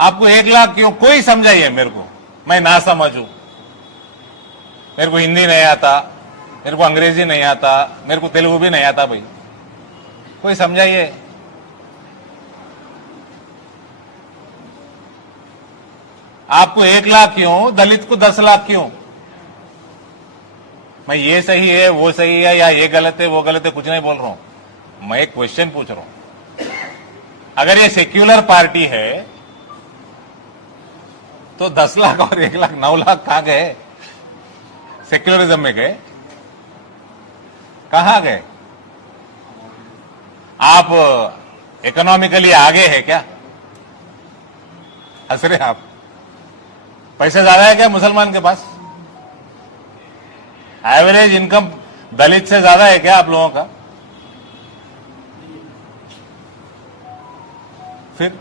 आपको 1 लाख क्यों? कोई समझाइए मेरे को, मैं ना समझू। मेरे को हिंदी नहीं आता, मेरे को अंग्रेजी नहीं आता, मेरे को तेलुगु भी नहीं आता भाई, कोई समझाइए। आपको 1 लाख क्यों? दलित को 10 लाख क्यों? मैं ये सही है वो सही है या ये गलत है वो गलत है कुछ नहीं बोल रहा हूं, मैं एक क्वेश्चन पूछ रहा हूं। अगर ये सेक्युलर पार्टी है तो 10 लाख और 1 लाख 9 लाख कहां गए? सेक्युलरिज्म में गए? कहां गए? आप इकोनॉमिकली आगे है क्या? हंस रहे आप? पैसे ज्यादा है क्या मुसलमान के पास? एवरेज इनकम दलित से ज्यादा है क्या आप लोगों का? फिर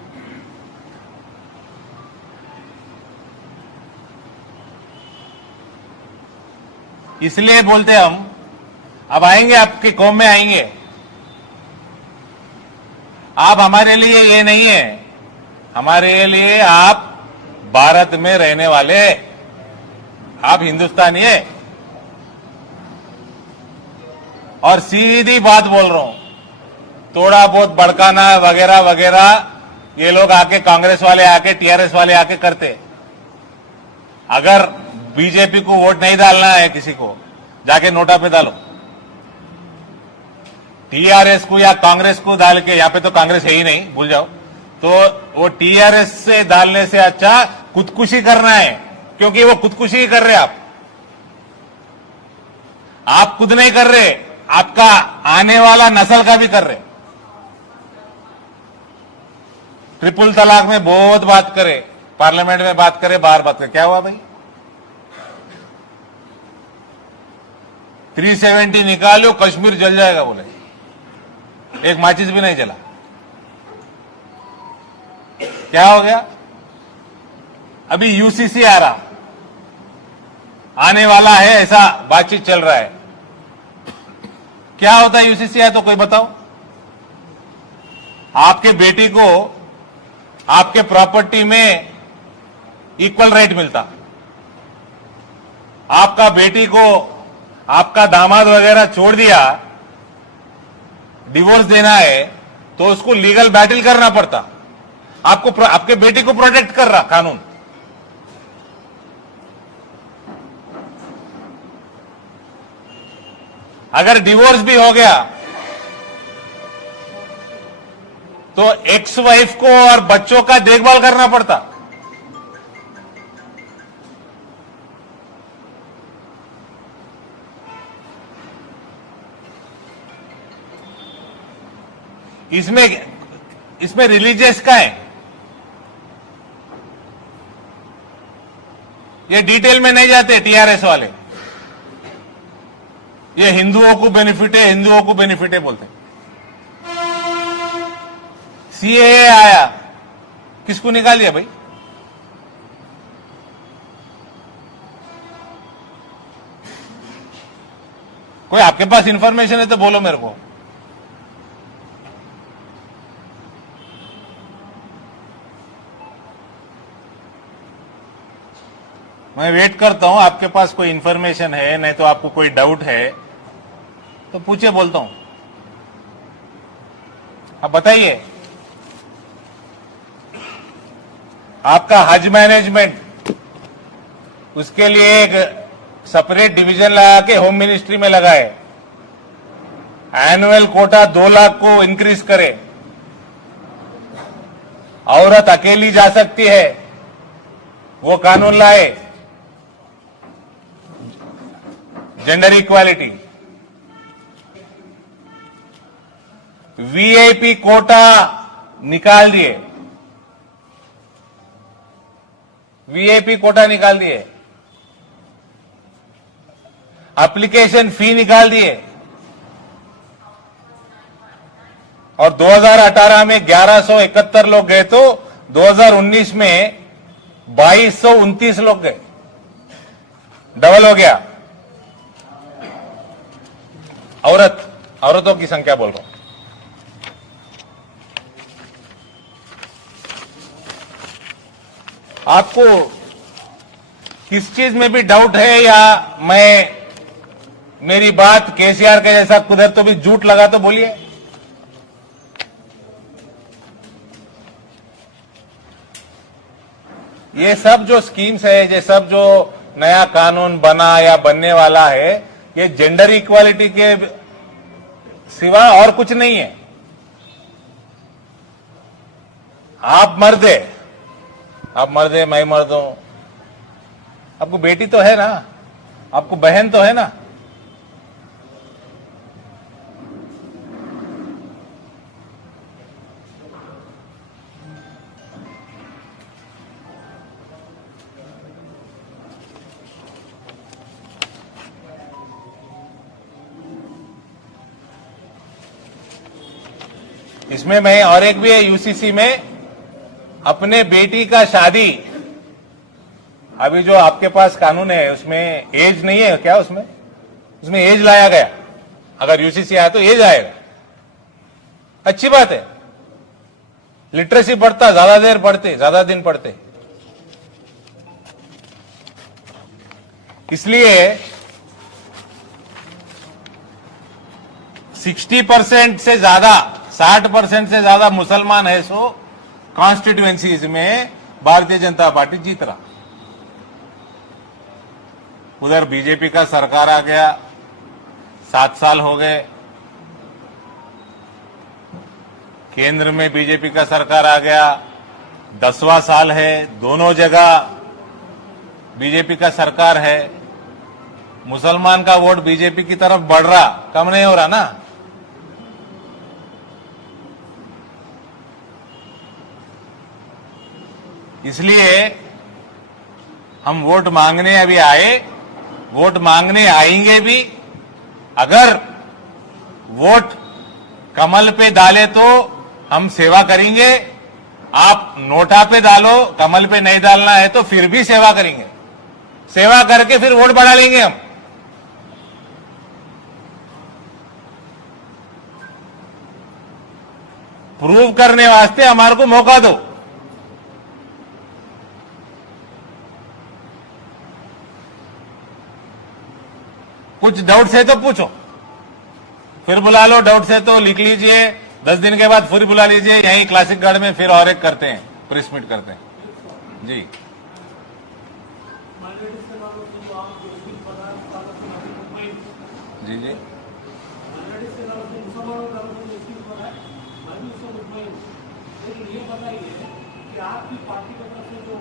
इसलिए बोलते हम, अब आएंगे आपकी कौम में आएंगे। आप हमारे लिए ये नहीं है, हमारे लिए आप भारत में रहने वाले, आप हिंदुस्तानी है। और सीधी बात बोल रहा हूं, थोड़ा बहुत भड़काना वगैरह वगैरह ये लोग आके, कांग्रेस वाले आके, टीआरएस वाले आके करते। अगर बीजेपी को वोट नहीं डालना है किसी को, जाके नोटा पे डालो। टीआरएस को या कांग्रेस को डाल के, यहां पे तो कांग्रेस है ही नहीं, भूल जाओ, तो वो टीआरएस से डालने से अच्छा खुदकुशी करना है, क्योंकि वो खुदकुशी ही कर रहे। आप खुद नहीं कर रहे, आपका आने वाला नस्ल का भी कर रहे। ट्रिपल तलाक में बहुत बात करे, पार्लियामेंट में बात करे, बाहर बात करे, क्या हुआ भाई? 370 निकालो, कश्मीर जल जाएगा बोले, एक माचिस भी नहीं जला। क्या हो गया? अभी यूसीसी आ रहा, आने वाला है, ऐसा बातचीत चल रहा है। क्या होता है यूसीसी है तो कोई बताओ? आपके बेटी को आपके प्रॉपर्टी में इक्वल राइट मिलता, आपका बेटी को आपका दामाद वगैरह छोड़ दिया, डिवोर्स देना है तो उसको लीगल बैटल करना पड़ता। आपको, आपके बेटी को प्रोटेक्ट कर रहा कानून। अगर डिवोर्स भी हो गया तो एक्स वाइफ को और बच्चों का देखभाल करना पड़ता। इसमें रिलीजियस का है, ये डिटेल में नहीं जाते टीआरएस वाले। ये हिंदुओं को बेनिफिट है, हिंदुओं को बेनिफिट है बोलते हैं। सीएए आया, किसको निकाल दिया भाई? कोई आपके पास इंफॉर्मेशन है तो बोलो मेरे को। मैं वेट करता हूं, आपके पास कोई इंफॉर्मेशन है, नहीं तो आपको कोई डाउट है तो पूछे, बोलता हूं। अब बताइए, आपका हज मैनेजमेंट, उसके लिए एक सेपरेट डिवीजन लगा के होम मिनिस्ट्री में लगाए, एनुअल कोटा 2 लाख को इंक्रीज करे, औरत अकेली जा सकती है वो कानून लाए, जेंडर इक्वालिटी, वीआईपी कोटा निकाल दिए, वीआईपी कोटा निकाल दिए, एप्लीकेशन फी निकाल दिए, और 2018 में 1171 लोग गए तो 2019 में 2229 लोग गए, डबल हो गया। औरतों की संख्या बोल रहा हूं। आपको किस चीज में भी डाउट है या मेरी बात केसीआर के जैसा कुदरत तो भी झूठ लगा तो बोलिए। ये सब जो स्कीम्स है, ये सब जो नया कानून बना या बनने वाला है, ये जेंडर इक्वालिटी के सिवा और कुछ नहीं है। आप मर्द है, मैं मर्द हूं। आपको बेटी तो है ना, आपको बहन तो है ना। इसमें मैं और एक भी है यूसीसी में, अपने बेटी का शादी, अभी जो आपके पास कानून है उसमें एज नहीं है क्या? उसमें एज लाया गया। अगर यूसीसी आया तो एज आएगा, अच्छी बात है। लिटरेसी बढ़ता, ज्यादा दिन पढ़ते। इसलिए 60% से ज्यादा, 60% से ज्यादा मुसलमान है, सो कॉन्स्टिट्यूएंसीज में भारतीय जनता पार्टी जीत रहा। उधर बीजेपी का सरकार आ गया, 7 साल हो गए। केंद्र में बीजेपी का सरकार आ गया, 10वां साल है। दोनों जगह बीजेपी का सरकार है। मुसलमान का वोट बीजेपी की तरफ बढ़ रहा, कम नहीं हो रहा ना। इसलिए हम वोट मांगने अभी आए, वोट मांगने आएंगे भी। अगर वोट कमल पे डाले तो हम सेवा करेंगे। आप नोटा पे डालो, कमल पे नहीं डालना है तो फिर भी सेवा करेंगे। सेवा करके फिर वोट बढ़ा लेंगे हम। प्रूव करने वास्ते हमारे को मौका दो। कुछ डाउट्स है तो पूछो, फिर बुला लो। डाउट्स है तो लिख लीजिए, 10 दिन के बाद फिर बुला लीजिए। यहीं क्लासिक गढ़ में फिर और एक करते हैं, प्रेस मीट करते हैं। जी जी जी आपकी पार्टी की तरफ से जो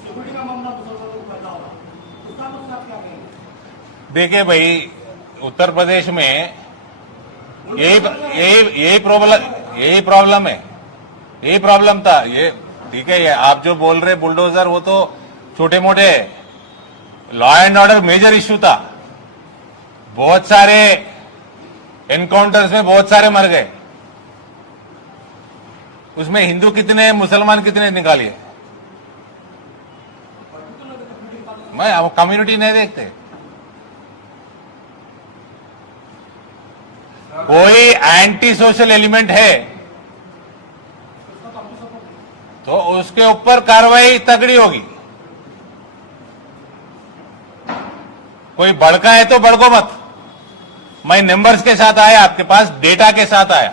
सिक्योरिटी का मामला मुसलमानों को पैदा हो रहा है, उसका मतलब आप क्या कहेंगे? देखिए भाई, उत्तर प्रदेश में यही प्रॉब्लम है। यही प्रॉब्लम था ये। ठीक है, ये आप जो बोल रहे बुलडोजर, वो तो छोटे मोटे law and order major issue था। बहुत सारे एनकाउंटर्स में बहुत सारे मर गए। उसमें हिंदू कितने, मुसलमान कितने निकालिए। मैं वो कम्युनिटी नहीं देखते। कोई एंटी सोशल एलिमेंट है तो उसके ऊपर कार्रवाई तगड़ी होगी। कोई भड़का है तो भड़को मत। मैं नंबर्स के साथ आया, आपके पास डेटा के साथ आया।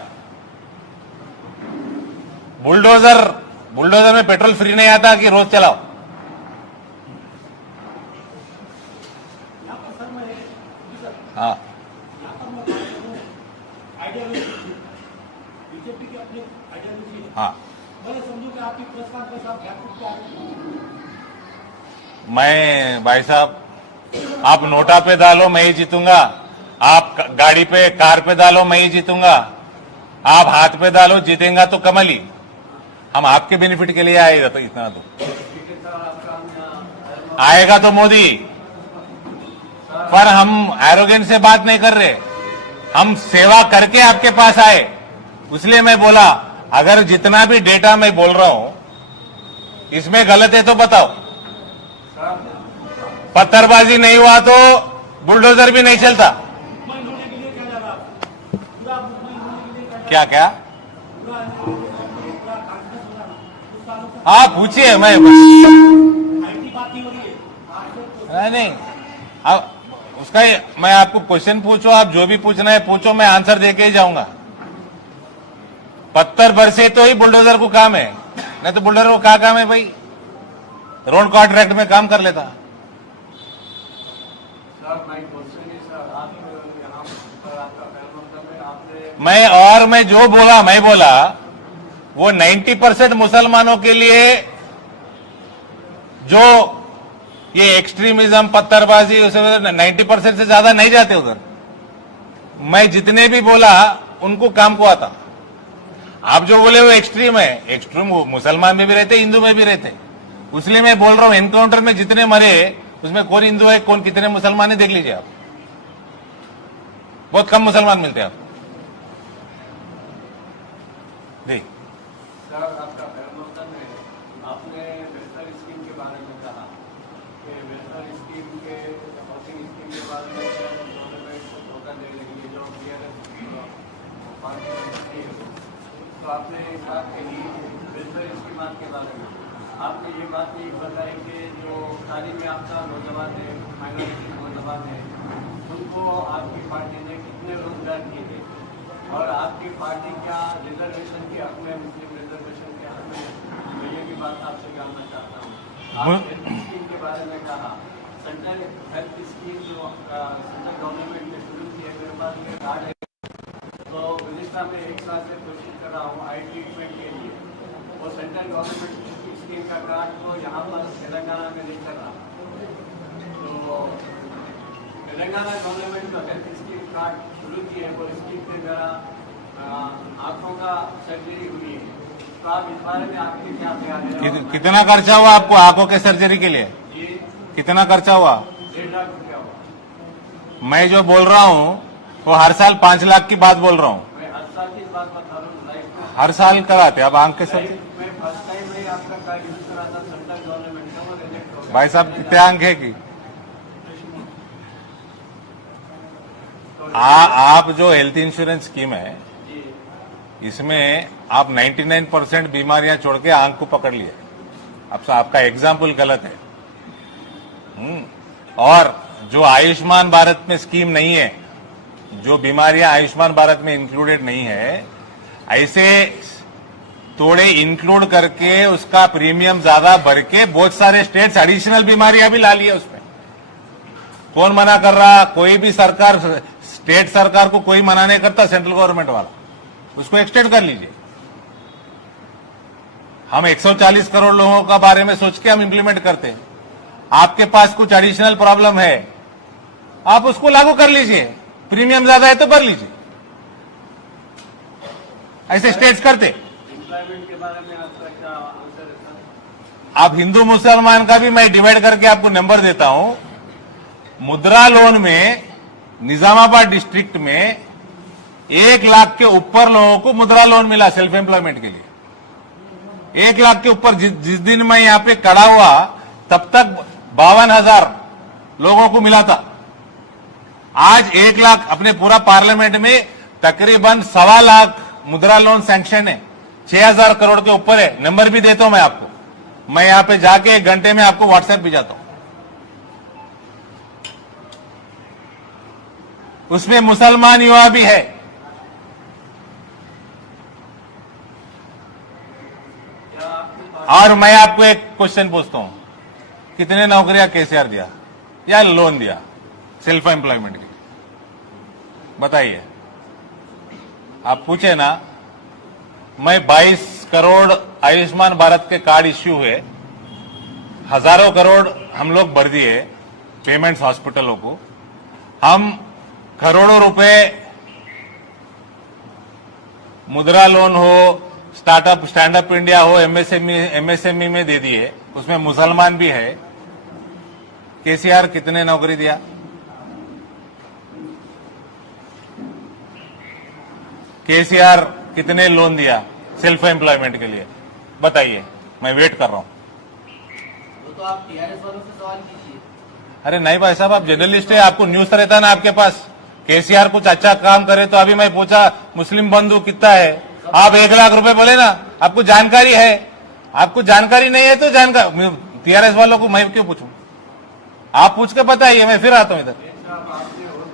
बुलडोजर में पेट्रोल फ्री नहीं आता कि रोज चलाओ। हाँ, हाँ, मैं भाई साहब, आप नोटा पे डालो मैं ही जीतूंगा। आप गाड़ी पे, कार पे डालो मैं ही जीतूंगा। आप हाथ पे डालो, जीतेंगा तो कमल ही। हम आपके बेनिफिट के लिए आएगा तो इतना तो आएगा तो मोदी। पर हम एरोगेंस से बात नहीं कर रहे, हम सेवा करके आपके पास आए। इसलिए मैं बोला, अगर जितना भी डेटा मैं बोल रहा हूं इसमें गलत है तो बताओ। पत्थरबाजी नहीं हुआ तो बुलडोजर भी नहीं चलता। क्या क्या? हाँ पूछिए, मैं नहीं, अब उसका मैं आपको क्वेश्चन पूछो, आप जो भी पूछना है पूछो, मैं आंसर देके ही जाऊंगा। पत्थर बरसे तो ही बुलडोजर को काम है, नहीं तो बुलडोजर को क्या काम है भाई? रोड कॉन्ट्रैक्ट में काम कर लेता। मैं जो बोला मैं बोला वो 90% मुसलमानों के लिए जो ये एक्सट्रीमिज्म पत्थरबाजी उसे 90% से ज्यादा नहीं जाते उधर। मैं जितने भी बोला उनको काम को आता। आप जो बोले वो एक्सट्रीम है, एक्सट्रीम वो मुसलमान में भी रहते हिंदू में भी रहते, इसलिए मैं बोल रहा हूं एनकाउंटर में जितने मरे उसमें कौन हिंदू है कौन कितने मुसलमान है देख लीजिए आप। बहुत कम मुसलमान मिलते हैं आप जी। सर, आपका पैरामोशन में आपने वेलफेयर स्कीम के बारे में कहा कि वेलफेयर स्कीम के हाउसिंग स्कीम के बारे में गवर्नमेंट को धोखा दे रही है जो पार्टी है। तो आपने एक बात कही वेलफेयर स्कीम के बारे में, आपने ये बात नहीं बताई कि जो खाली में आपका नौजवान है, माइनॉरिटी नौजवान है, उनको आपकी पार्टी ने कितने रोजगार दिए थे और आपकी पार्टी क्या रिजर्वेशन के हक में, मुस्लिम रिजर्वेशन के हक में, मैं ये भी बात आपसे जानना चाहता हूँ। आप हेल्थ स्कीम के बारे में कहा, सेंट्रल हेल्थ स्कीम जो सेंट्रल गवर्नमेंट ने शुरू की है, मेरे पास में कार्ड है, तो विदिशा में एक साल से कोशिश कर रहा हूँ आई ट्रीटमेंट के लिए, वो सेंट्रल गवर्नमेंट स्कीम का कार्ड तो यहाँ पर तेलंगाना में नहीं कर रहा। तो तेलंगाना गवर्नमेंट का हेल्थ स्कीम कार्ड शुरू की है, वो स्कीम से मेरा आंखों का सर्जरी हुई है, तो आप इस बारे में आपके क्या ख्याल है? कितना खर्चा हुआ आपको आंखों के सर्जरी के लिए? कितना खर्चा हुआ? 1.5 लाख रुपया हुआ। मैं जो बोल रहा हूँ वो हर साल 5 लाख की बात बोल रहा हूँ। मैं हर साल की बात बता रहा हूँ, लाइफ में हर साल कराते अब आंख के सर्जरी? मैं फर्स्ट टाइम में आपका कार्ड यूज करा था सेंट्रल गवर्नमेंट का, वो रिजेक्ट हो गया। भाई साहब कितने आंख है की? आप जो हेल्थ इंश्योरेंस स्कीम है इसमें आप 99% बीमारियां छोड़ के आंख को पकड़ लिए। आपका एग्जाम्पल गलत है। और जो आयुष्मान भारत में स्कीम नहीं है, जो बीमारियां आयुष्मान भारत में इंक्लूडेड नहीं है, ऐसे थोड़े इंक्लूड करके उसका प्रीमियम ज्यादा भर के बहुत सारे स्टेट्स एडिशनल बीमारियां भी ला लिए उसमें। कौन मना कर रहा? कोई भी सरकार, स्टेट सरकार को कोई मना नहीं करता, सेंट्रल गवर्नमेंट वाला। उसको एक्सटेंड कर लीजिए। हम 140 करोड़ लोगों का बारे में सोच के हम इंप्लीमेंट करते हैं। आपके पास कुछ एडिशनल प्रॉब्लम है, आप उसको लागू कर लीजिए। प्रीमियम ज्यादा है तो भर लीजिए। ऐसे स्टेट्स करते। एम्प्लॉयमेंट के बारे में आपका क्या आंसर है सर? आप हिंदू मुसलमान का भी मैं डिवाइड करके आपको नंबर देता हूं। मुद्रा लोन में निजामाबाद डिस्ट्रिक्ट में 1 लाख के ऊपर लोगों को मुद्रा लोन मिला सेल्फ एम्प्लॉयमेंट के लिए। 1 लाख के ऊपर। जिस दिन मैं यहां पे खड़ा हुआ तब तक 52,000 लोगों को मिला था। आज 1 लाख, अपने पूरा पार्लियामेंट में तकरीबन 1.25 लाख मुद्रा लोन सैंक्शन है। 6,000 करोड़ के ऊपर है। नंबर भी देता हूं मैं आपको। मैं यहां पे जाके 1 घंटे में आपको व्हाट्सएप भी जाता हूं। उसमें मुसलमान युवा भी है। और मैं आपको एक क्वेश्चन पूछता हूं, कितने नौकरियां केसीआर दिया या लोन दिया सेल्फ एम्प्लॉयमेंट की? बताइए। आप पूछे ना। मैं 22 करोड़ आयुष्मान भारत के कार्ड इश्यू हुए, हजारों करोड़ हम लोग भर दिए पेमेंट्स हॉस्पिटलों को। हम करोड़ों रुपए मुद्रा लोन हो, स्टार्टअप स्टैंड अप इंडिया हो, एमएसएमई में दे दिए। उसमें मुसलमान भी है। केसीआर कितने नौकरी दिया? केसीआर कितने लोन दिया सेल्फ एम्प्लॉयमेंट के लिए? बताइए, मैं वेट कर रहा हूं। तो आप टीआरएस वालों से सवाल कीजिए। अरे नहीं भाई साहब, आप जर्नलिस्ट है, आपको न्यूज रहता है ना आपके पास। केसीआर कुछ अच्छा काम करे तो अभी मैं पूछा मुस्लिम बंधु कितना है, आप 1 लाख रुपए बोले ना। आपको जानकारी है, आपको जानकारी नहीं है तो जानकारी टीआरएस वालों को मैं क्यों पूछूं? आप पूछ के बताइए, मैं फिर आता हूं इधर।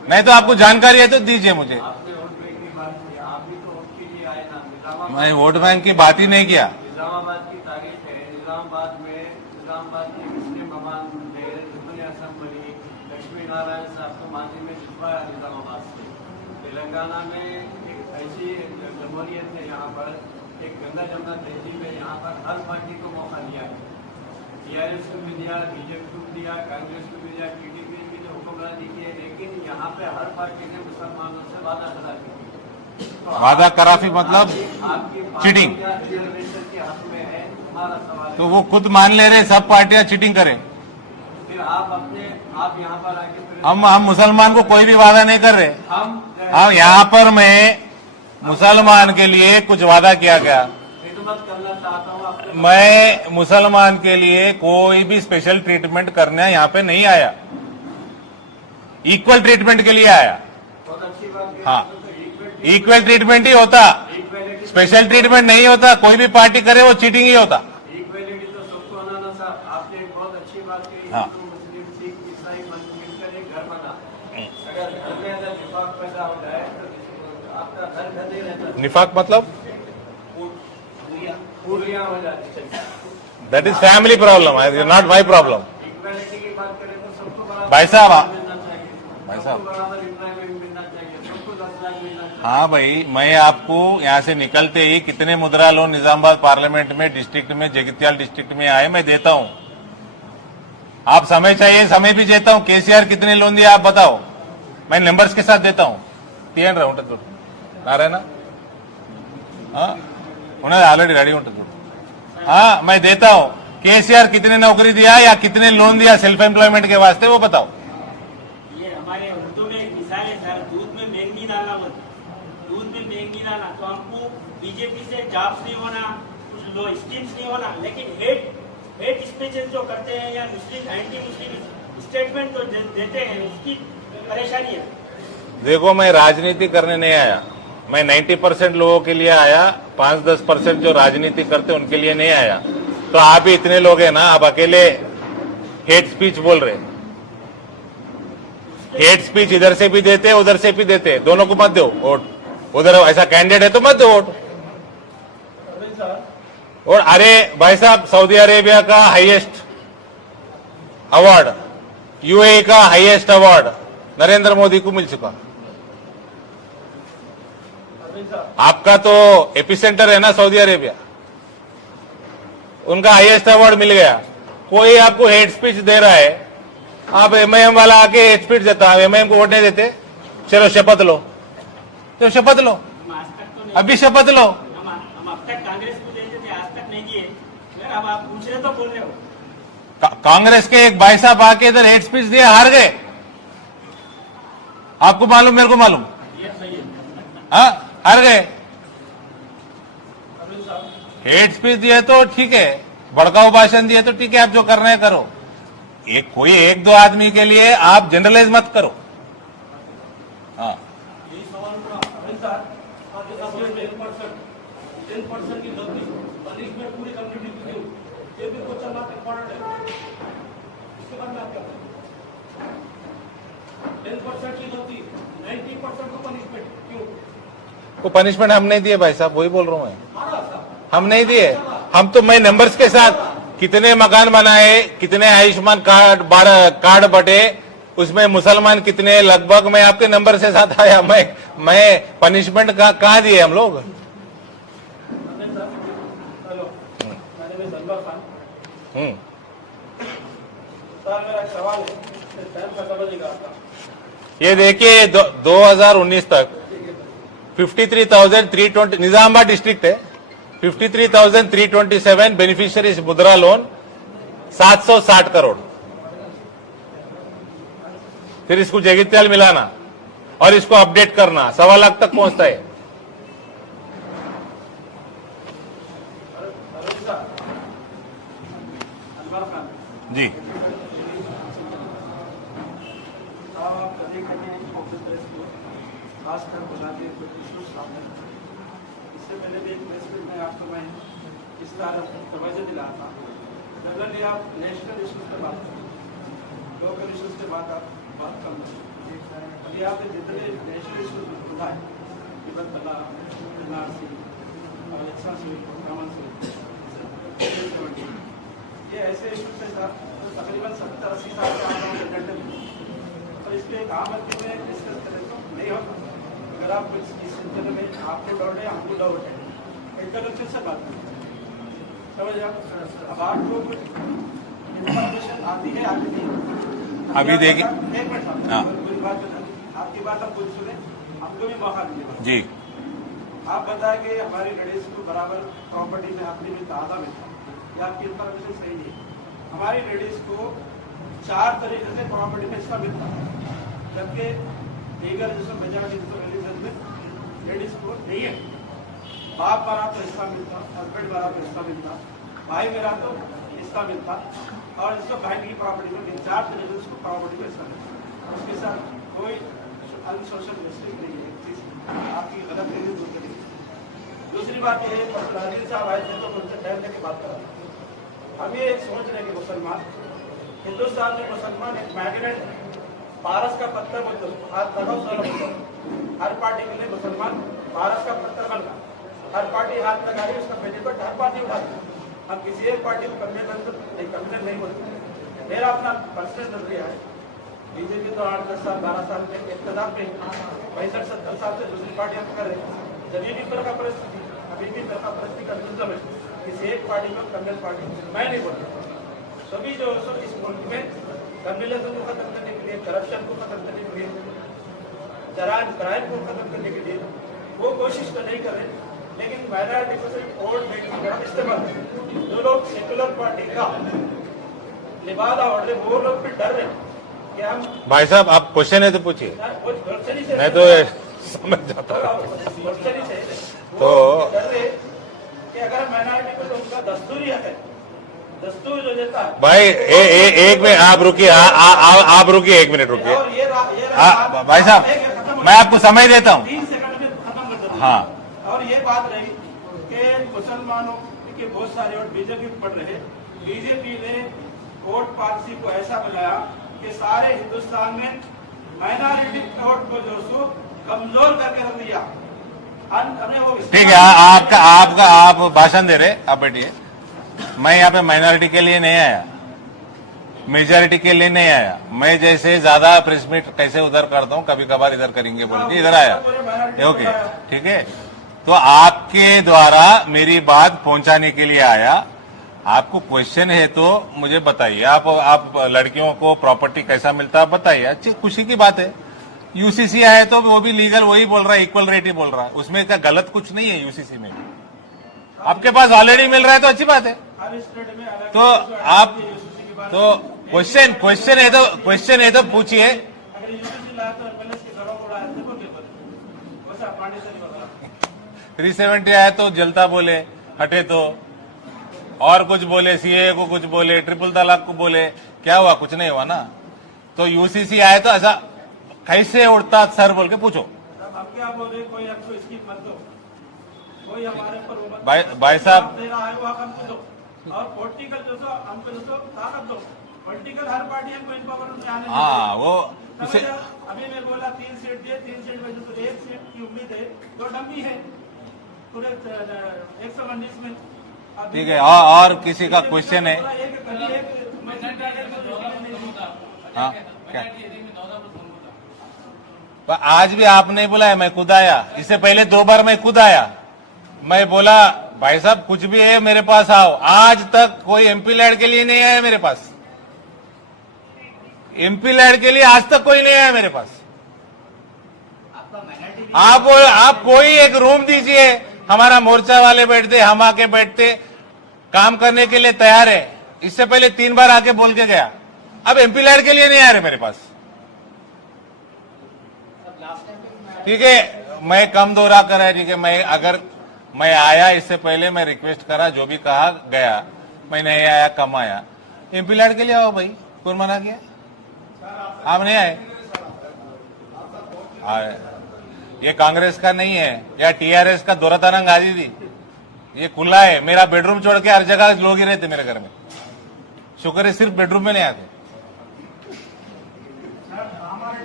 नहीं तो आपको जानकारी है तो दीजिए मुझे। आपने वोट बैंक की बात की, आप भी तो वोट के लिए आए ना। निजामाबाद मैं वोट बैंक की बात ही नहीं किया। निजामाबाद की तारीख है। निजामाबाद के मुस्लिम ममान थे, रुकन असेंबली लक्ष्मी नारायण साहब को माजी में जितवाया निजामाबाद से। तेलंगाना में एक ऐसी जमहूरियत है, यहाँ पर एक गंगा जमुना तहजीब है, यहाँ पर हर पार्टी को मौका दिया है। टीआरएस को भी दिया, बीजेपी को भी दिया, कांग्रेस को भी दिया, टीडीपी की जो हुक्मरानी की है, लेकिन यहाँ पे हर पार्टी ने मुसलमानों से वादा करा की। वादा कराफी मतलब आपकी चीटिंग। रिजर्वेशन के हक में है, हमारा सवाल है। तो वो खुद मान ले रहे सब पार्टियां चीटिंग करें। फिर आप यहाँ पर आके फिर हम मुसलमान को कोई भी वादा नहीं कर रहे। हम यहाँ पर मैं मुसलमान के लिए कुछ वादा किया गया। खिदमत करना चाहता हूँ अपने। मैं मुसलमान के लिए कोई भी स्पेशल ट्रीटमेंट करने यहाँ पे नहीं आया, इक्वल ट्रीटमेंट के लिए आया। बहुत अच्छी बात है। हाँ, इक्वल ट्रीटमेंट ही होता, स्पेशल ट्रीटमेंट नहीं होता। कोई भी पार्टी करे वो चीटिंग ही होता। इक्वेलिटी तो सबको आना साहब। आपने एक बहुत अच्छी बात कही। हाँ। हिंदू मुस्लिम सिख ईसाई मिलकर एक घर बना। अगर घर में अगर निफाक पैदा हो जाए तो आपका घर गंदे रहता है, निफाक मतलब पूरियां हो जाती है। That is family problem, not my problem. Equality की बात करें तो सबको बराबर भाई साहब, मिलना चाहिए। भाई साहब। सबको बराबर एम्प्लॉयमेंट मिलना चाहिए, सबको 10 लाख मिलना चाहिए। हाँ भाई, मैं आपको यहाँ से निकलते ही कितने मुद्रा लोन निजामाबाद पार्लियामेंट में, डिस्ट्रिक्ट में, जगित्याल डिस्ट्रिक्ट में आए मैं देता हूँ। आप समय चाहिए, समय भी देता हूँ। केसीआर कितने लोन दिया आप बताओ, मैं नंबर्स के साथ देता हूँ। తీయండి రా ఉంటుంది చూడు నారాయణ ఉన్నది ऑलरेडी रेडी ఉంటుంది చూడు। हाँ, मैं देता हूँ। केसीआर कितने नौकरी दिया या कितने लोन दिया सेल्फ एम्प्लॉयमेंट के वास्ते वो बताओ। ये हमारे उर्दू में एक मिसाल है सर, दूध में महंगी डालना बोलते, दूध में महंगी डालना। तो हमको बीजेपी से जॉब्स नहीं होना, कुछ लो स्कीम्स नहीं होना, लेकिन हेट स्पीचेस जो करते हैं या मुस्लिम एंटी मुस्लिम स्टेटमेंट जो देते हैं, उसकी परेशानी है। देखो, मैं राजनीति करने नहीं आया, मैं 90% लोगों के लिए आया, 5-10% जो राजनीति करते उनके लिए नहीं आया। तो आप ही इतने लोग हैं ना, आप अकेले हेट स्पीच बोल रहे। हेट स्पीच इधर से भी देते उधर से भी देते, दोनों को मत दो वोट। उधर ऐसा कैंडिडेट है तो मत दो वोट। और अरे भाई साहब, सऊदी अरेबिया का हाईएस्ट अवार्ड, यूएई का हाईएस्ट अवार्ड नरेंद्र मोदी को मिल चुका। आपका तो एपिसेंटर है ना सऊदी अरेबिया, उनका हाईएस्ट अवार्ड मिल गया। कोई आपको हेट स्पीच दे रहा है, आप एमआईएम वाला आके हेट स्पीच देता, आप एमआईएम को वोट नहीं देते। चलो शपथ लो, तो शपथ लो, हम आज तक तो नहीं, अभी शपथ लो। हम अब तक कांग्रेस को देते थे, आज तक नहीं दिए। अब आप पूछ रहे तो बोल रहे हो। कांग्रेस के एक भाई साहब आके इधर हेट स्पीच दिए, हार गए। आपको मालूम, मेरे को मालूम। ये सही है। हाँ, हार गए। हेट स्पीच दिए तो ठीक है, भड़काऊ भाषण दिए तो ठीक है, आप जो करना है करो। कोई एक दो आदमी के लिए आप जनरलाइज मत करो। हाँ, 10% की गलती पनिशमेंट पूरी कम्युनिटी की क्यों? ये भी क्वेश्चन मार्क इम्पोर्टेंट है। इसके बाद में आप क्या करेंगे? 10% की गलती 90% को पनिशमेंट क्यों? वो पनिशमेंट हम नहीं दिए भाई साहब, वही बोल रहा हूँ मैं। मारा साहब, हम नहीं दिए। हम तो मैं नंबर्स के साथ कितने मकान बनाए, कितने आयुष्मान कार्ड बटे, उसमें मुसलमान कितने, लगभग मैं आपके नंबर से साथ आया। मैं पनिशमेंट कहाँ दिए हम लोग? हेलो, मैंने भी सलमान खान। सर मेरा एक सवाल है, टाइम खत्म हो जाएगा आपका। ये देखिए 2019 तक 53,320 निजामाबाद डिस्ट्रिक्ट है, 53,327 बेनिफिशियरीज मुद्रा लोन, 760 करोड़। फिर इसको जगित्याल मिलाना और इसको अपडेट करना, 1.25 लाख तक पहुंचता है। सलमान खान जी, आप कभी कभी ऑफिस प्रेस को खासकर बुलाते हैं तो इश्यूज सामने। इससे पहले भी एक प्रेस मीट में आपको मैं इसका तवज्जो दिला था जनरली आप नेशनल इश्यूज पे बात करें, लोकल इश्यूज पे बात कम करें। अभी आपने जितने नेशनल इश्यूज उठाए, तिब्बत बल्ला, एनआरसी, एक्सा सिविल, कॉमन सिविल, ये ऐसे इश्यूज थे सर तकरीबन 70-80 साल के आप लोगों के एजेंडे में, और इस पर एक आम आदमी में डिस्कस करें तो नहीं होता। अगर आप इस सिलसिले में आपको डाउट है, हमको डाउट है, इंटरनेशनल से बात करें, समझ आप। अब आपको कुछ इन्फॉर्मेशन आती है, आती नहीं। अभी देखिए, एक मिनट हाँ। पूरी बात आपकी बात आप खुद सुने, हमको भी मौका दीजिए जी। आप बताएं कि हमारी लेडीज को बराबर प्रॉपर्टी में हक में आधा मिलता है, या आपकी इन्फॉर्मेशन सही नहीं है। हमारी लेडीज को 4 तरीके से प्रॉपर्टी में हिस्सा मिलता है, जबकि लीगल जिसमें मेजॉरिटी जिसमें रिलीजन में लेडीज को नहीं है। बाप मारा तो हिस्सा मिलता, हस्बैंड मारा तो हिस्सा मिलता, भाई मेरा तो हिस्सा मिलता, और जिसको बहन की प्रॉपर्टी में 4 तरीके से प्रॉपर्टी में हिस्सा मिलता। उसके साथ कोई अनसोशल जस्टिस नहीं है, आपकी गलत फहमी दूर करेगी। दूसरी बात ये है, राजीव साहब आए थे तो उनसे टाइम लेके बात करा। हम ये सोच रहे हैं कि मुसलमान हिंदुस्तान में मुसलमान एक मैग्नेट है, पारस का पत्थर मतलब हर पार्टी के लिए मुसलमान पारस का पत्थर बन रहा, हर पार्टी हाथ लगा रही है, उसका बेनिफिट हर पार्टी उठाती है। हम किसी एक पार्टी को कंप्लेन नहीं बोलते। मेरा अपना पर्सनल नजरिया है, बीजेपी तो 8-10 साल 12 साल के इख्तियार में 65-70 साल से दूसरी पार्टियां कर रही है। जमीनी पर का परिस्थिति अभी भी तरह परिस्थिति का निज़म है, किसी एक पार्टी को कम्युनल पार्टी मैं नहीं बोलता। सभी जो इस मुल्क में कम्युनलिज्म को खत्म करने के लिए, करप्शन को खत्म करने के लिए, क्राइम को खत्म करने के लिए वो कोशिश तो नहीं कर रहे, लेकिन माइनॉरिटी को सिर्फ वोट बैंक का इस्तेमाल। जो लोग सेकुलर पार्टी का लिबादा ओढ़ रहे, वो लोग फिर डर रहे कि हम भाई साहब आप क्वेश्चन है तो पूछिए, मैं तो समझ जाता हूँ। तो डर रहे कि अगर माइनॉरिटी को तो उनका दस्तूरी है, दस्तूर जो देता है भाई एक मिनट आप रुकिए, आप रुकिए, 1 मिनट रुकिए। और ये भाई साहब मैं आपको समय देता हूँ। 3 सेकंड में खत्म कर देता हूं। हाँ। और ये बात रही कि मुसलमानों के बहुत सारे वोट बीजेपी पड़ रहे, बीजेपी ने वोट पॉलिसी को ऐसा बनाया कि सारे हिंदुस्तान में माइनॉरिटी वोट को जो सो कमजोर करके रख दिया। हमने वो ठीक है, आप भाषण दे रहे, आप बैठिए। मैं यहाँ पे माइनॉरिटी के लिए नहीं आया, मेजॉरिटी के लिए नहीं आया। मैं जैसे ज्यादा प्रेस मीट कैसे उधर करता हूँ, कभी कभार इधर करेंगे बोल के इधर आया। ओके, ठीक है। तो आपके द्वारा मेरी बात पहुंचाने के लिए आया। आपको क्वेश्चन है तो मुझे बताइए, आप लड़कियों को प्रॉपर्टी कैसा मिलता है बताइए, अच्छी खुशी की बात है। यूसीसी आया तो वो भी लीगल वही बोल रहा है, इक्वल रेट ही बोल रहा है, उसमें क्या गलत कुछ नहीं है। यूसीसी में आपके पास ऑलरेडी मिल रहा है तो अच्छी बात है। तो आप तो क्वेश्चन है तो पूछिए। 370 आया तो जलता बोले, हटे तो और कुछ बोले, सीए को कुछ बोले, ट्रिपल तलाक को बोले, क्या हुआ? कुछ नहीं हुआ ना। तो यूसीसी आए तो ऐसा कैसे उड़ता सर बोल के पूछो। अब क्या बोले, कोई आपको स्कीम मत दो, कोई हमारे पर भाई साहब दे रहा है वो हमको दो, और पॉलिटिकल जो सो हमको जो सो ताकत दो। पॉलिटिकल हर पार्टी हमको इम्पावरमेंट में आने हाँ वो उसे अभी मैं बोला 3 सीट दिए, 3 सीट में जो 1 सीट की उम्मीद है तो डमी है पूरे 119 में। ठीक है। और किसी का क्वेश्चन है? हाँ क्या? आज भी आपने बुलाया, मैं खुद आया। इससे पहले 2 बार मैं खुद आया। मैं बोला भाई साहब कुछ भी है मेरे पास आओ। आज तक कोई एमपी लैड के लिए नहीं आया मेरे पास। एमपी लैड के लिए आज तक कोई नहीं आया मेरे पास। आप कोई एक रूम दीजिए, हमारा मोर्चा वाले बैठते, हम आके बैठते, काम करने के लिए तैयार है। इससे पहले 3 बार आके बोल के गया। अब एमपी लैड के लिए नहीं आ रहे मेरे पास। ठीक है, मैं कम दोहरा कर है। ठीक है, मैं आया इससे पहले मैं रिक्वेस्ट करा, जो भी कहा गया। मैं नहीं आया, कम आया। एमपी लैड के लिए आओ भाई, कौन मना किया? आप नहीं आए? ये कांग्रेस का नहीं है या टीआरएस का दौराताना गाजी थी। ये खुला है। मेरा बेडरूम छोड़ के हर जगह लोग ही रहते मेरे घर में। शुक्र है सिर्फ बेडरूम में नहीं आते।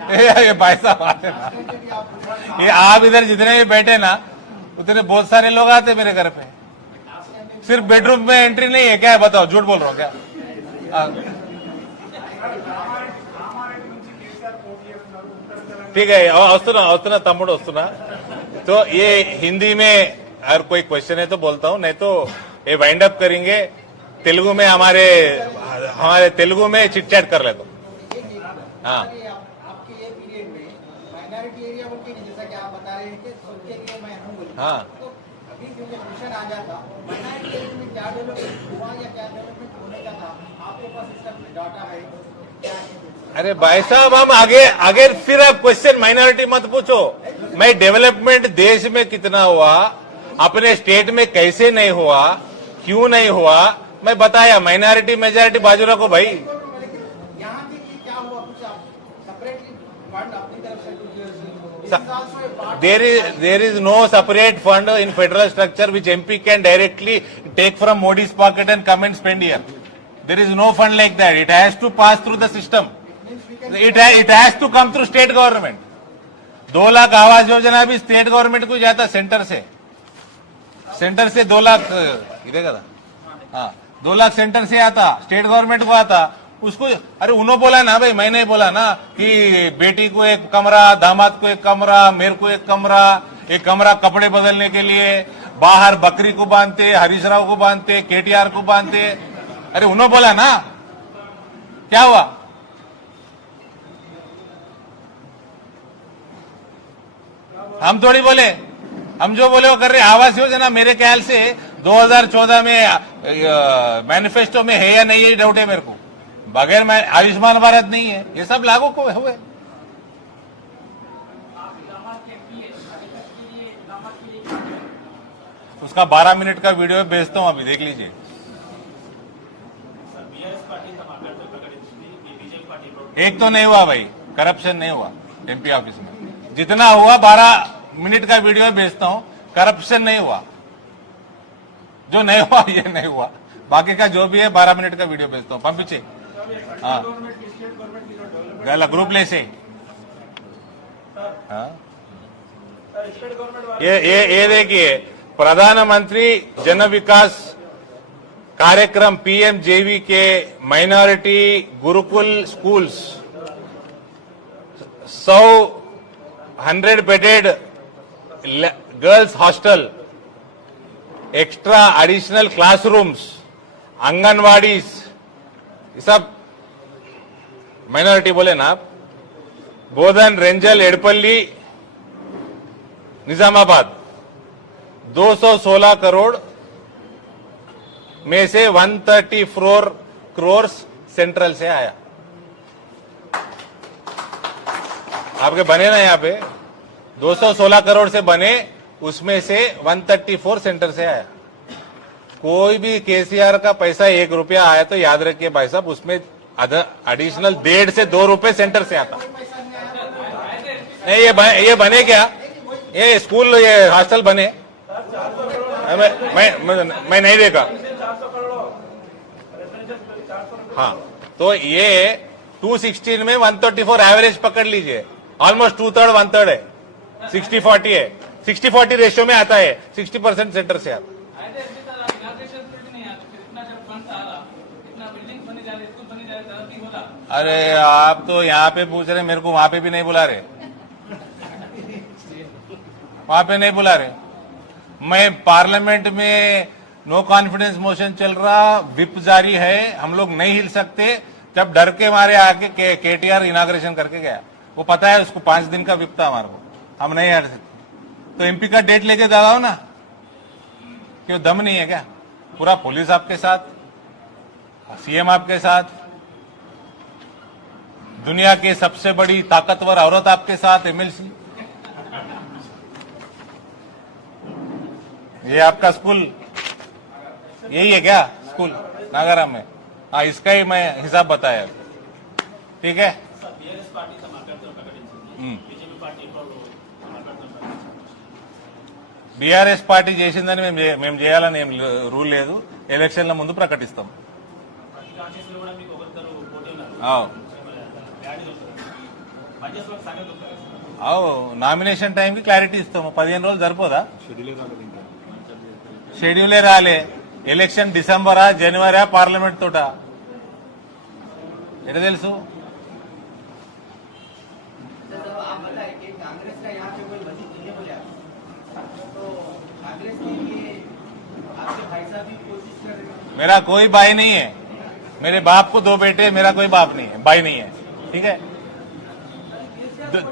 ये भाई साहब आते ना, ये आप इधर जितने भी बैठे ना उतने बहुत सारे लोग आते मेरे घर पे। सिर्फ बेडरूम में एंट्री नहीं है क्या है, बताओ, झूठ बोल रहा हूँ क्या? ठीक है, वस्तुना तम्मुడు वस्तुना। तो ये हिंदी में अगर कोई क्वेश्चन है तो बोलता हूँ, नहीं तो ये वाइंड अप करेंगे तेलुगु में। हमारे तेलुगु में चिट चैट कर लेते। हाँ, आपके ये पीरियड में माइनॉरिटी एरिया बोल के जैसा कि आप बता रहे हैं कि सबके लिए मैं हूँ बोल, हाँ। तो अभी जो क्वेश्चन आ जाता माइनॉरिटी एरिया में क्या डेवलपमेंट हुआ या क्या डेवलपमेंट होने का था, आपके पास इसका डाटा है क्या है? अरे भाई साहब, हम आगे फिर आप क्वेश्चन माइनॉरिटी मत पूछो। मैं डेवलपमेंट देश में कितना हुआ, अपने स्टेट में कैसे नहीं हुआ, क्यों नहीं हुआ, मैं बताया। माइनॉरिटी मेजॉरिटी बाजू रखो भाई। यहाँ के लिए क्या हुआ, कुछ आप सेपरेटली फंड अपनी तरफ से There is no separate fund in federal structure which MP can directly take from Modi's pocket and come and spend here. There is no fund like that. It has to pass through the system. It has to come through state government. 2 lakh Awas Yojana भी state government को जाता, centre से 2 लाख इधर का था। हाँ, 2 lakh centre से आता, स्टेट गवर्नमेंट को आता। उसको अरे उन्होंने बोला ना भाई, मैं नहीं बोला ना कि बेटी को एक कमरा, दामाद को एक कमरा, मेरे को एक कमरा कपड़े बदलने के लिए, बाहर बकरी को बांधते, हरीश राव को बांधते, केटीआर को बांधते। अरे उन्होंने बोला ना, क्या हुआ? हम थोड़ी बोले, हम जो बोले वो कर रहे। आवास योजना मेरे ख्याल से 2014 में मैनिफेस्टो में है या नहीं, ये डाउट है मेरे को। बगैर में आयुष्मान भारत नहीं है, ये सब लागू को हुए। उसका 12 मिनट का वीडियो भेजता हूं, अभी देख लीजिए। एक तो नहीं हुआ भाई, करप्शन नहीं हुआ एमपी ऑफिस में। जितना हुआ 12 मिनट का वीडियो भेजता हूं, करप्शन नहीं हुआ। जो नहीं हुआ ये नहीं हुआ, बाकी का जो भी है 12 मिनट का वीडियो भेजता हूं। पंपिचे हाँ, गला ग्रुप ले से हाँ। ये देखिए, प्रधानमंत्री जन विकास कार्यक्रम पीएमजेवी के minority Gurukul schools 100 bedded girls hostel, extra additional classrooms, anganwadi, सब माइनॉरिटी बोले ना आप। बोधन, रेंजल, एडपल्ली, निजामाबाद 216 करोड़ में से 134 करोड़ सेंट्रल से आया। आपके बने ना यहाँ पे 216 करोड़ से बने, उसमें से 134 सेंटर से आया। कोई भी केसीआर का पैसा 1 रुपया आया तो याद रखिए भाई साहब, उसमें एडिशनल 1.5 से 2 रुपए सेंटर से आता। नहीं, ये बने क्या, ये स्कूल, ये हॉस्टल बने? मैं नहीं देखा। हाँ, तो ये 216 में 134 एवरेज पकड़ लीजिए, ऑलमोस्ट 2/3 1/3 है, 60-40 है। 60-40 रेशियो में आता है, 60% सेंटर से आता। अरे आप तो यहाँ पे पूछ रहे, मेरे को वहां पे भी नहीं बुला रहे, वहां पे नहीं बुला रहे। मैं पार्लियामेंट में नो कॉन्फिडेंस मोशन चल रहा, विप जारी है, हम लोग नहीं हिल सकते। जब डर के मारे आके केटीआर इनाग्रेशन करके गया, वो पता है उसको 5 दिन का विप था हमारे को, हम नहीं हट सकते। तो एमपी का डेट लेके जाओ ना, क्यों दम नहीं है क्या? पूरा पुलिस आपके साथ, सीएम आपके साथ, दुनिया की सबसे बड़ी ताकतवर औरत आपके साथ, एमएलसी। ये आपका स्कूल यही है क्या स्कूल नागाराम में? हाँ, इसका ही मैं हिसाब बताया, ठीक है। బీఆర్ఎస్ పార్టీ చేసిందని మేము చేయాలని ఏం రూల్ లేదు, ఎలక్షన్ల ముందు ప్రకటిస్తాం। కాన్షియస్ లో కూడా మీకు ఒకరిద్దరు పోటీ ఉన్నారు आओ డాడీ దొరుకుతారు పనిచేసిన వాళ్ళకి సంగతి దొరుకుతారు आओ నామినేషన్ టైంకి క్లారిటీ ఇస్తాము 15 రోజులు సరిపోదా షెడ్యూలే రాలే ఎలక్షన్ డిసెంబరా జనవరి పార్లమెంట్ తోట ఎట తెలుసు सर जब आप बताए कि कांग्रेस का यहाँ पे कोई वजूद नहीं है बोले आप, तो कांग्रेस के लिए आपके भाई साहब भी कोशिश कर रहे हैं। मेरा कोई भाई नहीं है मेरे बाप को 2 बेटे मेरा कोई बाप नहीं है भाई नहीं है ठीक है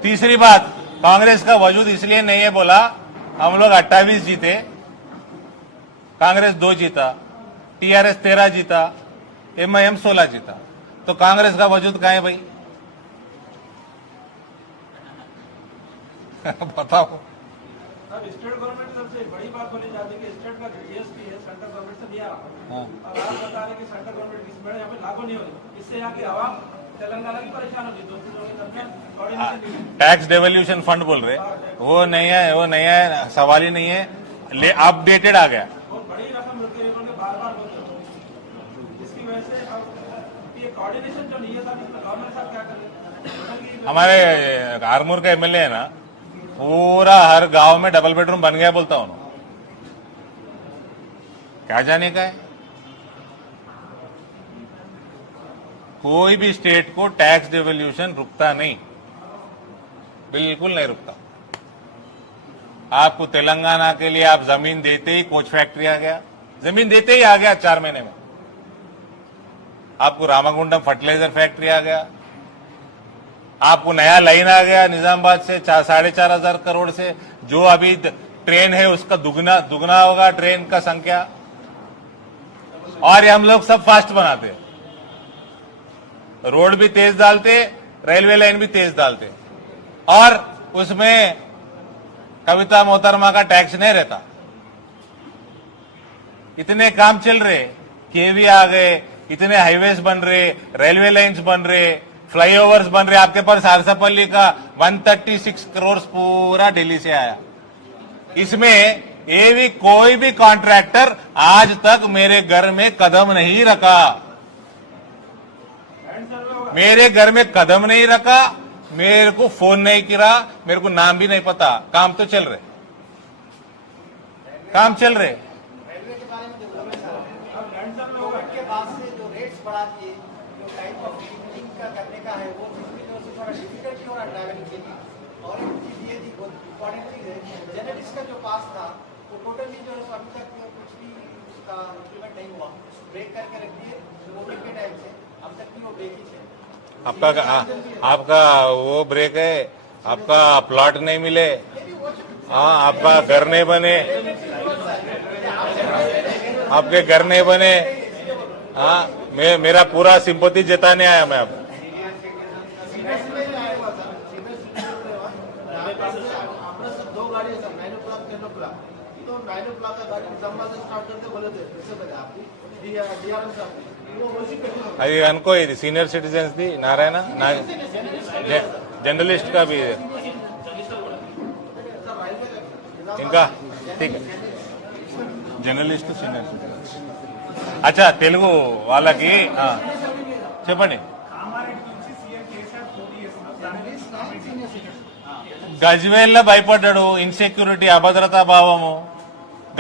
तीसरी बात कांग्रेस का वजूद इसलिए नहीं है बोला हम लोग 28 जीते कांग्रेस 2 जीता टीआरएस 13 जीता एमआईएम 16 जीता तो कांग्रेस का वजूद कहाँ है भाई बताओ अब स्टेट गवर्नमेंट की सबसे बड़ी बात बोली जाती है कि स्टेट का जीएसटी है सेंट्रल गवर्नमेंट से दिया हाँ। और आप बता रहे कि सेंट्रल गवर्नमेंट इस बड़े यहाँ पे लागू नहीं होगी इससे यहाँ की आवाम तेलंगाना की परेशान होगी दोस्तों लोगों के दरमियान कोऑर्डिनेशन नहीं है। टैक्स डेवल्यूशन फंड बोल रहे वो नहीं है सवाल ही नहीं है अपडेटेड आ गया बहुत बड़ी रकम रुकी है उन्होंने बार बार बोलते हैं इसकी वजह से अब ये कोऑर्डिनेशन जो नहीं है साहब इसमें गवर्नमेंट साहब क्या कर रहे हैं हमारे आरमूर का एमएलए है ना पूरा हर गांव में डबल बेडरूम बन गया बोलता हूं क्या जाने का है कोई भी स्टेट को टैक्स डेवल्यूशन रुकता नहीं बिल्कुल नहीं रुकता आपको तेलंगाना के लिए आप जमीन देते ही कोच फैक्ट्री आ गया जमीन देते ही आ गया 4 महीने में आपको रामागुंडम फर्टिलाइजर फैक्ट्री आ गया आपको नया लाइन आ गया निजामाबाद से 4,500 करोड़ से जो अभी ट्रेन है उसका दुगना होगा ट्रेन का संख्या और ये हम लोग सब फास्ट बनाते रोड भी तेज डालते रेलवे लाइन भी तेज डालते और उसमें कविता मोहतरमा का टैक्स नहीं रहता इतने काम चल रहे केवी आ गए इतने हाईवेज बन रहे रेलवे लाइंस बन रहे फ्लाईओवर्स बन रहे आपके पास सारसापल्ली का 136 करोड़ पूरा दिल्ली से आया इसमें ये भी कोई भी कॉन्ट्रैक्टर आज तक मेरे घर में कदम नहीं रखा मेरे घर में कदम नहीं रखा मेरे को फोन नहीं किया मेरे को नाम भी नहीं पता काम तो चल रहे रेलवे के बारे में जो बोले सर, कोविड के बाद से जो रेट्स बढ़ा दिए जो टाइप ऑफ लिंक का करने का है वो चीज भी जो थोड़ा डिफिकल्टी हो रहा ट्रैवलिंग के लिए और एक चीज ये थी बहुत इम्पोर्टेंट चीज है जर्नलिस्ट का जो पास था वो टोटली जो है अभी तक कुछ भी उसका इम्प्लीमेंट नहीं हुआ ब्रेक करके रख दिए कोविड के टाइम से अब तक भी वो ब्रेक ही है आपका वो ब्रेक है आपका प्लॉट नहीं मिले हाँ आपका घर नहीं बने आपके घर नहीं बने हाँ मेरा पूरा सिंपत्ति जताने आया मैं अब दो गाड़ी है सर 9 o'clock 10 o'clock तो 9 o'clock का गाड़ी निजामाबाद से स्टार्ट करते बोले थे इससे पहले आपकी डीआरएम साहब वो वैसी कंटिन्यू అది అనుకో ఇది senior citizens the Narayana journalist का भी है ఇంకా ठीक है జర్నలిస్ట్ సీనియర్ సిటిజన్స్ అచ్చా తెలుగు వాళ్ళకి చెప్పండి గజ్వేల్లో భయపడ్డాడు ఇన్సెక్యూరిటీ అభద్రతా భావము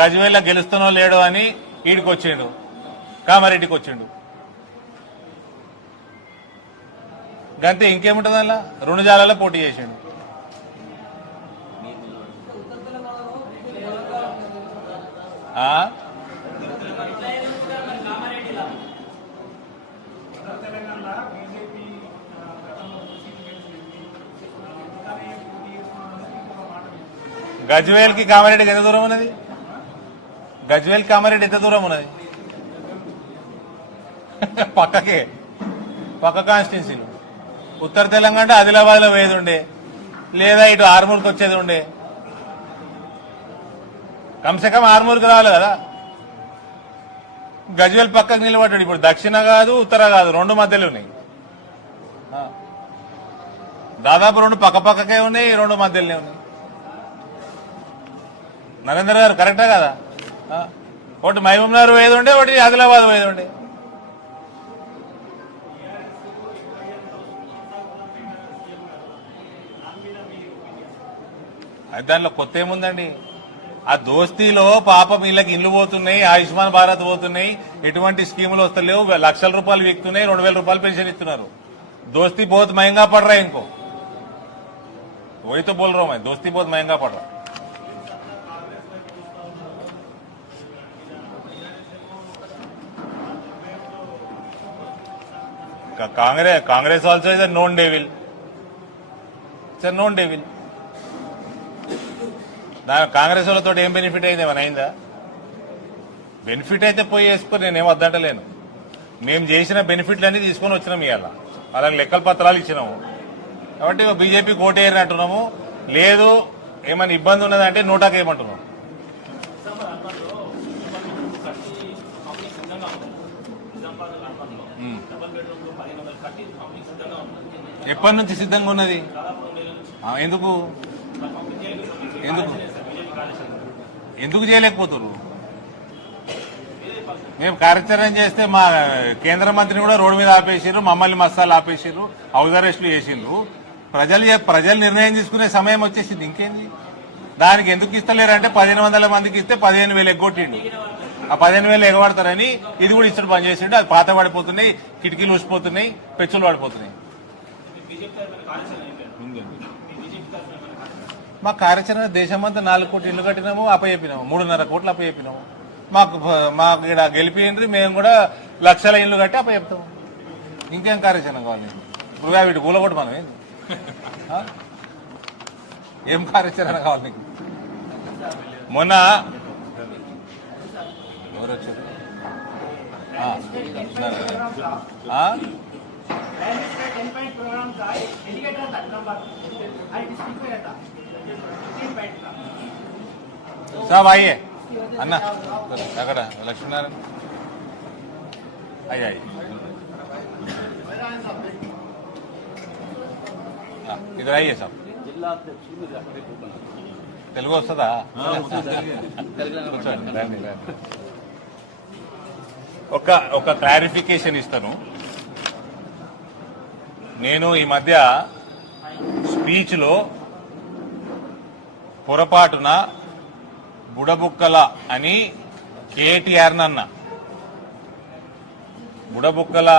గజ్వేల్లో గెలుస్తున్నో లేడో అని ఈడికి వచ్చిండు కామారెడ్డికి వచ్చిండు గంతే ఇంకేముంటుంది అలా 2 జాలాల్లో పోటీ చేసిండు గజ్వేల్ కి కామారెడ్డికి ఎంత దూరం ఉన్నది గజ్వేల్ కామారెడ్డి ఎంత దూరం ఉన్నది పక్కకే పక్క కాన్స్టిట్యున్సీలు ఉత్తర తెలంగాణ ఆదిలాబాద్ లో పోయేది ఉండే లేదా ఇటు ఆర్మూర్కి వచ్చేది ఉండే కమ్సే కమ్ ఆర్మూర్కి రావాలి కదా గజ్వేల్ పక్కకు నిలబడ్డాడు ఇప్పుడు దక్షిణ కాదు ఉత్తర కాదు 2 మధ్యలో ఉన్నాయి దాదాపు 2 పక్కకే ఉన్నాయి 2 మధ్యలోనే ఉన్నాయి నరేంద్ర గారు కరెక్టా కదా ఒకటి మహబూబ్ నగర్ పోయేది ఉండే ఒకటి ఆదిలాబాద్ పోయేది ఉండే అది దాంట్లో కొత్త ఏముందండి? ఆ దోస్తీలో పాపం వీళ్ళకి ఇల్లు పోతున్నాయి, ఆయుష్మాన్ భారత్ పోతున్నాయి, ఎటువంటి స్కీములు వస్తలేవు, లక్షల రూపాయలు వీక్తున్నాయి, 2000 రూపాయలు పెన్షన్ ఇస్తున్నారు. दोस्ती बहुत महंगा पड़ रहा है इनको, वही तो बोल रहा हूं मैं, दोस्ती बहुत महंगा पड़ रहा है. Congress also is a known devil. It's a known devil. Congress వాళ్ళతో ఏం బెనిఫిట్ అయింది? ఏమైనా అయిందా? బెనిఫిట్ అయితే పోయి వేసుకుని నేనేం వద్దంటలేను. మేము చేసిన బెనిఫిట్లు అన్ని తీసుకొని వచ్చినాం ఇవాళ, అలాగే లెక్కల పత్రాలు ఇచ్చినాము. కాబట్టి బీజేపీ కోటేయని అంటున్నాము. లేదు ఏమైనా ఇబ్బంది ఉన్నదంటే నోటాకి ఏమంటున్నాం. ఎప్పటి నుంచి సిద్ధంగా ఉన్నది? ఎందుకు ఎందుకు ఎందుకు చేయలేకపోతున్నారు? మేము కార్యాచరణ చేస్తే మా కేంద్ర మంత్రిని కూడా రోడ్డు మీద ఆపేసిర్రు, మమ్మల్ని మస్తాలు ఆపేసిర్రు, హౌస్ అరెస్టులు చేసిర్రు. ప్రజలు నిర్ణయం తీసుకునే సమయం వచ్చేసింది. ఇంకేంది? దానికి ఎందుకు ఇస్తలేరంటే 1500 మందికి ఇస్తే 15,000 ఎగ్గొట్టిండు. ఆ 15,000 ఎగబడతారని ఇది కూడా ఇచ్చడం బంద్ చేసిండు. అది పాత పడిపోతున్నాయి, కిటికీలు ఊసిపోతున్నాయి, పెచ్చులు పడిపోతున్నాయి. మా కార్యాచరణ దేశమంతా 4 కోట్ల ఇల్లు కట్టినాము, అప్పచెప్పినాము. 3.5 కోట్లు అప్పచెప్పినాము. మాకు ఇక్కడ గెలిపియండ్రి, మేము కూడా లక్షల ఇల్లు కట్టి అప్పచెప్తాము. ఇంకేం కార్యాచరణ కావాలి? ఇప్పుడు వీటి కూలగొట్టు మనం ఏంది? ఏం కార్యాచరణ కావాలి నీకు? మొన్న ఎవరు వచ్చారు? साहब आइए अन्ना, अगर लक्ष्मीनारायण आइए आइए, इधर आइए साहब. తెలుగు వస్తుందా? ఒక క్లారిఫికేషన్ ఇస్తాను. నేను ఈ మధ్య స్పీచ్ లో పొరపాటున బుడబుక్కల అని కేటీఆర్ నన్న, బుడబుక్కల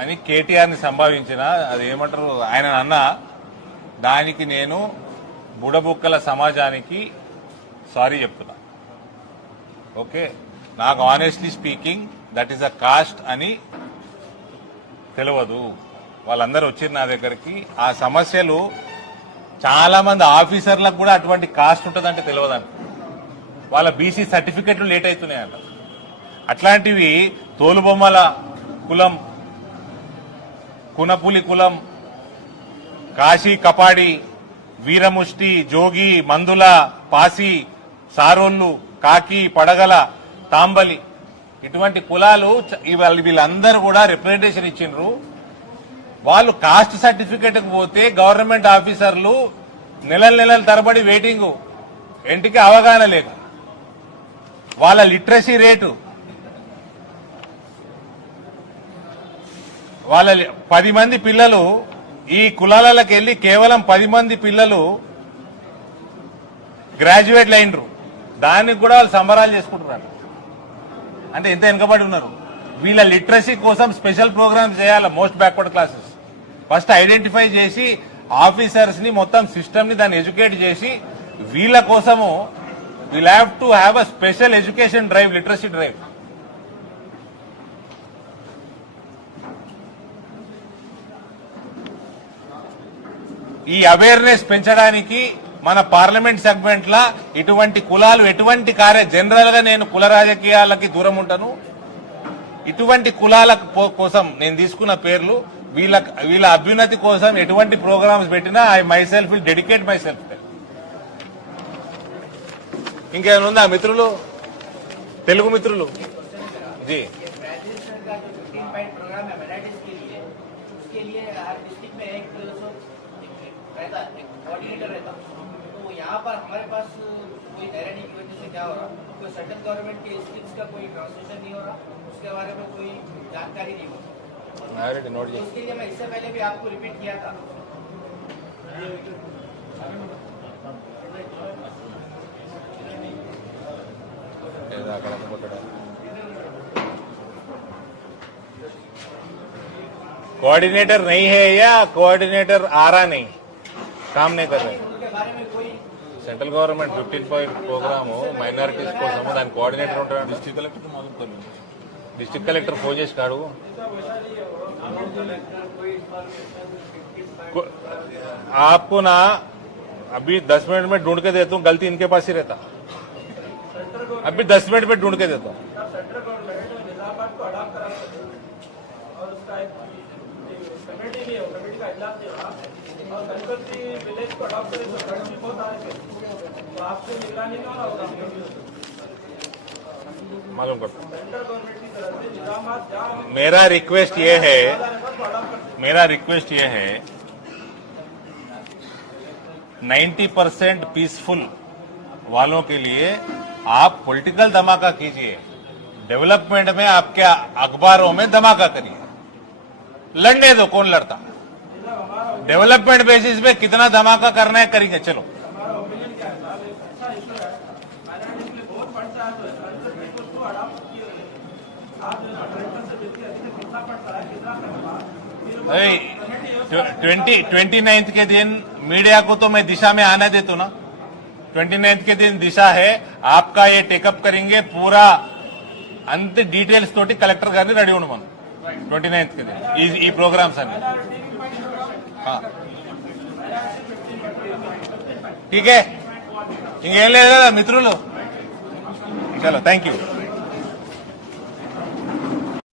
అని కేటీఆర్ ని సంభావించిన, అది ఏమంటారు ఆయన అన్న, దానికి నేను బుడబుక్కల సమాజానికి సారీ చెప్తున్నా. ఓకే, నాకు honestly speaking that is a cost అని తెలియదు. వాళ్ళందరూ వచ్చిరు నా దగ్గరికి. ఆ సమస్యలు చాలా మంది ఆఫీసర్లకు కూడా అటువంటి కాస్ట్ ఉంటుందంటే తెలియదంట. వాళ్ళ బీసీ సర్టిఫికెట్లు లేట్ అవుతున్నాయంట. అట్లాంటివి తోలుబొమ్మల కులం, కునపులి కులం, కాశీ కపాడి, వీరముష్టి, జోగి, మందుల, పాసి, సారోళ్ళు, కాకి, పడగల, తాంబలి, ఇటువంటి కులాలు వీళ్ళందరూ కూడా రిప్రజెంటేషన్ ఇచ్చిండ్రు. వాళ్ళు కాస్ట్ సర్టిఫికేట్ పోతే గవర్నమెంట్ ఆఫీసర్లు నెలల తరబడి వెయిటింగ్, ఇంటికి అవగాహన లేదు. వాళ్ళ లిటరసీ రేటు, వాళ్ళ 10 మంది పిల్లలు ఈ కులాలకు వెళ్లి కేవలం 10 మంది పిల్లలు గ్రాడ్యుయేట్లు అయినరు. దానికి కూడా వాళ్ళు సంబరాలు చేసుకుంటున్నారు. అంటే ఎంత వెనుకబడి ఉన్నారు. వీళ్ళ లిటరసీ కోసం స్పెషల్ ప్రోగ్రామ్స్ చేయాలి. Most backward classes first identify చేసి ఆఫీసర్స్ ని, మొత్తం సిస్టమ్ ని దాన్ని ఎడ్యుకేట్ చేసి వీళ్ళ కోసము we'll have to have a special education drive, literacy drive. ఈ అవేర్నెస్ పెంచడానికి మన పార్లమెంట్ సెగ్మెంట్ లా ఇటువంటి కులాలు ఎటువంటి జనరల్ గా నేను కుల రాజకీయాలకి దూరం ఉంటాను. ఇటువంటి కులాల కోసం నేను తీసుకున్న పేర్లు, వీళ్ళ అభ్యున్నతి కోసం ఎటువంటి ప్రోగ్రామ్స్ పెట్టినా I my self will dedicate my self. ఇంకేమైనా ఉందా మిత్రులు, తెలుగు మిత్రులు? జీ कोऑर्डिनेटर रहता, तो यहाँ पर हमारे पास कोई गारंटी की वजह से क्या हो रहा, कोई सेंट्रल गवर्नमेंट के स्कीम्स का कोई ट्रांसलेशन नहीं हो रहा, उसके बारे में कोई जानकारी नहीं हो रही. तो उसके लिए मैं इससे पहले भी आपको रिपीट किया था. कोऑर्डिनेटर नहीं है या कोऑर्डिनेटर आ रहा नहीं, काम नहीं कर रहे. उनके बारे में कोई central government 15 point programme minorities కోసము దాని కోఆర్డినేటర్ ఉంటాడు. డిస్ట్రిక్ట్ కలెక్టర్ మాకు తెలియదు. డిస్ట్రిక్ట్ కలెక్టర్ ఫోన్ చేసి కాడు. आपको ना अभी 10 मिनट में ढूंढ के देता हूँ, गलती इनके पास ही रहता. अभी 10 मिनट में ढूंढ के देता हूँ. सेंट्रल गवर्नमेंट निजामाबाद को अडॉप्ट करा सकते हैं और उसका एक कमेटी नहीं है, कमेटी का इजलास नहीं हुआ और गणपति विलेज को अडॉप्ट करें तो खर्च भी बहुत आ रहे हैं. तो आपसे निगरानी नहीं हो रहा होगा. मालूम करता हूँ. सेंट्रल गवर्नमेंट की तरफ से निजामाबाद जहाँ मेरा रिक्वेस्ट ये है, को अडॉप्ट करते मेरा रिक्वेस्ट ये है 90% पीसफुल वालों के लिए आप पॉलिटिकल धमाका कीजिए. डेवलपमेंट में आपके अखबारों में धमाका करिए. लड़ने दो, कौन लड़ता. डेवलपमेंट बेसिस पे कितना धमाका करना है करेंगे. चलो हमारा ओपिनियन क्या है साहब, एक अच्छा इशू है, माइनॉरिटी के लिए बहुत फंड से आया तो उसको अडॉप्ट किए आप जो है ट्रेक्टर से बेचते हैं कितना फंड है, कितना करना 29 के दिन मीडिया को तो मैं दिशा में आने देता हूं ना. 29 के दिन दिशा है, आपका ये टेकअप करेंगे पूरा अंत డీటెయిల్స్ తోటి కలెక్టర్ గారిని రెడీ ఉండమను. 29 के दिन ఈ ప్రోగ్రామ్స్ అన్ని. ठीक है, ఇంకేం లేదు కదా మిత్రులు. చలో, థ్యాంక్ యూ.